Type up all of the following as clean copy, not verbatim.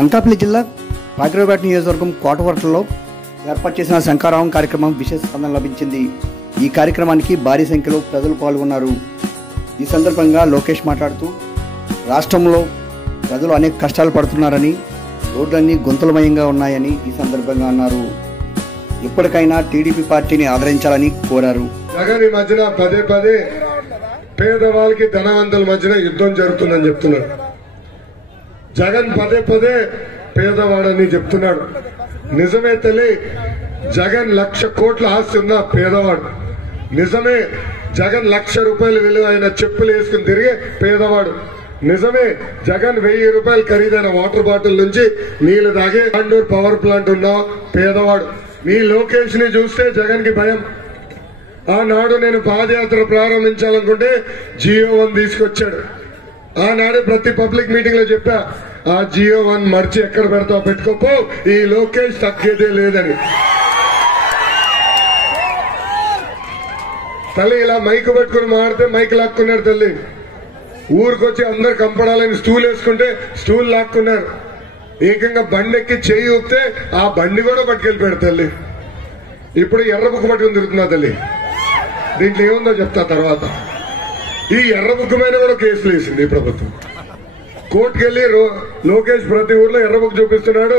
అనకాపల్లి జిల్లా పాకిరేపేట నియోజకవర్గం కోటవరటలో ఏర్పాటు చేసిన శంఖారావం కార్యక్రమం విశేష స్పందన లభించింది. ఈ కార్యక్రమానికి భారీ సంఖ్యలో ప్రజలు పాల్గొన్నారు. ఈ సందర్భంగా లోకేష్ మాట్లాడుతూ రాష్ట్రంలో ప్రజలు అనేక కష్టాలు పడుతున్నారని, రోడ్లన్నీ గుంతలమయంగా ఉన్నాయని ఈ సందర్భంగా అన్నారు. ఇప్పటికైనా టీడీపీ పార్టీని ఆదరించాలని కోరారు. జగన్ ఈ మధ్యన పదే పదే పేదవాళ్ళకి ధనవంతుల మధ్యన యుద్ధం జరుగుతుందని చెప్తున్నాడు. జగన్ పదే పదే పేదవాడని చెప్తున్నాడు. నిజమే తల్లి, జగన్ 1,00,000 కోట్ల ఆస్తి ఉన్న పేదవాడు. నిజమే, జగన్ 1,00,000 రూపాయలు విలువైన చెప్పులు వేసుకుని తిరిగే పేదవాడు. నిజమే, జగన్ 1,000 రూపాయలు ఖరీదైన వాటర్ బాటిల్ నుంచి నీళ్లు తాగే కాండూర్ పవర్ ప్లాంట్ ఉన్న పేదవాడు. మీ లోకేష్ ని చూస్తే జగన్ కి భయం. ఆనాడు నేను పాదయాత్ర ప్రారంభించాలనుకుంటే GO1 తీసుకొచ్చాడు. ఆనాడు ప్రతి పబ్లిక్ మీటింగ్ లో చెప్పా, ఆ GO1 మర్చి ఎక్కడ పెడతావు పెట్టుకోపో, ఈ లోకేష్ తగ్గేదే లేదని. తల్లి ఇలా మైక్ పెట్టుకుని మాడితే మైక్ లాక్కున్నారు. తల్లి ఊరికొచ్చి అందరు కంపడాలని స్టూల్ వేసుకుంటే స్టూల్ లాక్కున్నారు. ఏకంగా బండి ఎక్కి చేయి ఊపితే ఆ బండి కూడా పట్టుకెళ్ళిపోయాడు. తల్లి ఇప్పుడు ఎర్ర బుక్ పట్టుకుని తిరుగుతున్నా. తల్లి దీంట్లో ఏముందో చెప్తా తర్వాత. ఈ ఎర్ర బుక్ మీద కూడా కేసులు వేసింది ఈ ప్రభుత్వం. కోర్టుకెళ్లి లోకేష్ ప్రతి ఊర్లో ఎర్ర బుక్ చూపిస్తున్నాడు.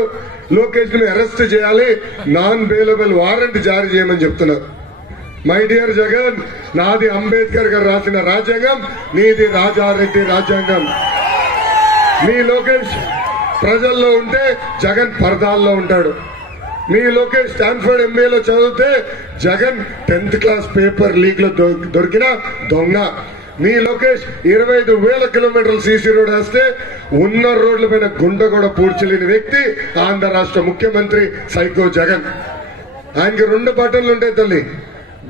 లోకేష్ ని అరెస్ట్ చేయాలి, నాన్ బెయిలబుల్ వారెంట్ జారీ చేయమని చెప్తున్నారు. మై డియర్ జగన్, నాది అంబేద్కర్ గారు రాసిన రాజ్యాంగం, నీది రాజారెడ్డి రాజ్యాంగం. మీ లోకేష్ ప్రజల్లో ఉంటే జగన్ పరదాల్లో ఉంటాడు. మీ లోకేష్ స్టాన్ఫర్డ్ MBAలో చదివితే Jagan 10th class paper leak లో దొరికిన దొంగ. మీ లోకేష్ 25,000 కిలోమీటర్లు సీసీ రోడ్ వేస్తే ఉన్న రోడ్ల పైన గుంట కూడా పూడ్చలేని వ్యక్తి ఆంధ్ర రాష్ట్ర ముఖ్యమంత్రి సైకో జగన్. ఆయనకి 2 బటన్లు ఉంటాయి తల్లి.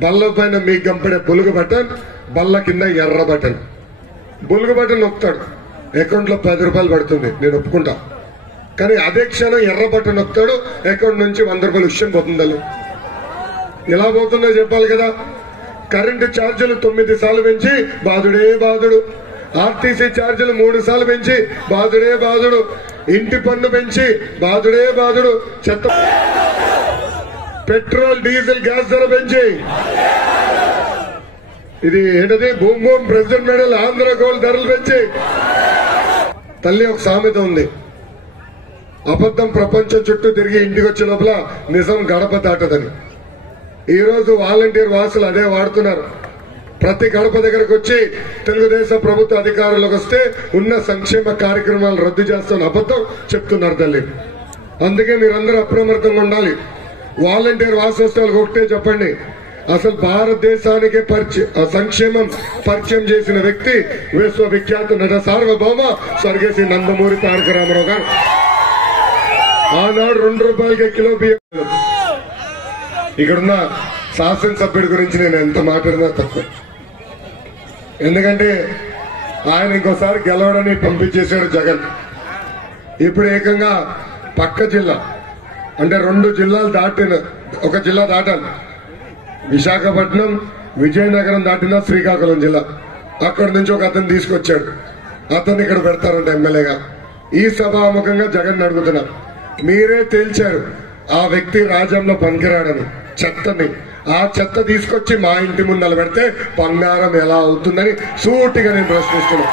బల్ల పైన మీకు గంపడే బులుగు బటన్, బల్ల కింద ఎర్ర బటన్. బులుగు బటన్ నొక్కుతాడు, అకౌంట్ లో 10 రూపాయలు పడుతుంది, నేను ఒప్పుకుంటా. కానీ అదే క్షణం ఎర్ర బటన్ నొక్కుతాడు, అకౌంట్ నుంచి 100 రూపాయలు విషయం పోతుందని. ఎలా పోతుందో చెప్పాలి కదా. కరెంటు ఛార్జీలు 9 సార్లు పెంచి బాధుడే బాధుడు. RTC ఛార్జీలు 3 సార్లు పెంచి బాధుడే బాధుడు. ఇంటి పన్ను పెంచి బాధుడే బాధుడు. చెత్త పెట్రోల్ డీజిల్ గ్యాస్ ధర పెంచి, ఇది ఏంటది boom boom president medal Andhra gold ధరలు పెంచి. తల్లి ఒక సామెత ఉంది, అబద్ధం ప్రపంచం చుట్టూ తిరిగి ఇంటికి వచ్చే లోపల నిజం గడప దాటదని. ఈ రోజు వాలంటీర్ వాసులు అదే వాడుతున్నారు. ప్రతి గడప దగ్గరకు వచ్చి తెలుగుదేశం ప్రభుత్వ అధికారులకు వస్తే ఉన్న సంక్షేమ కార్యక్రమాలు రద్దు చేస్తున్న అబద్ధం చెప్తున్నారు తల్లి. అందుకే మీరందరూ అప్రమత్తంగా ఉండాలి. వాలంటీర్ వాసోత్సవాలకు ఒకటే చెప్పండి, అసలు భారతదేశానికి సంక్షేమం పరిచయం చేసిన వ్యక్తి విశ్వవిఖ్యాత నట సార్వభౌమ స్వర్గీయ నందమూరి తారక రామారావు గారు. ఆనాడు 2 రూపాయలకే కిలో బియ్యం. ఇక్కడున్న శాసనసభ్యుడి గురించి నేను ఎంత మాట్లాడినా తక్కువ. ఎందుకంటే ఆయన ఇంకోసారి గెలవడని పంపించేశాడు జగన్. ఇప్పుడు ఏకంగా పక్క జిల్లా అంటే 2 జిల్లాలు దాటిన, ఒక జిల్లా దాటాలి. విశాఖపట్నం, విజయనగరం దాటిన శ్రీకాకుళం జిల్లా. అక్కడి నుంచి ఒక అతను తీసుకొచ్చాడు. అతన్ని ఇక్కడ పెడతారంట ఎమ్మెల్యేగా. ఈ సభాముఖంగా జగన్ అడుగుతున్నారు, మీరే తేల్చారు ఆ వ్యక్తి రాజ్యంలో పనికిరాడని, చెత్తని. ఆ చెత్త తీసుకొచ్చి మా ఇంటి ముందర పెడితే బంగారం ఎలా అవుతుందని సూటిగా నేను ప్రశ్నిస్తున్నాను.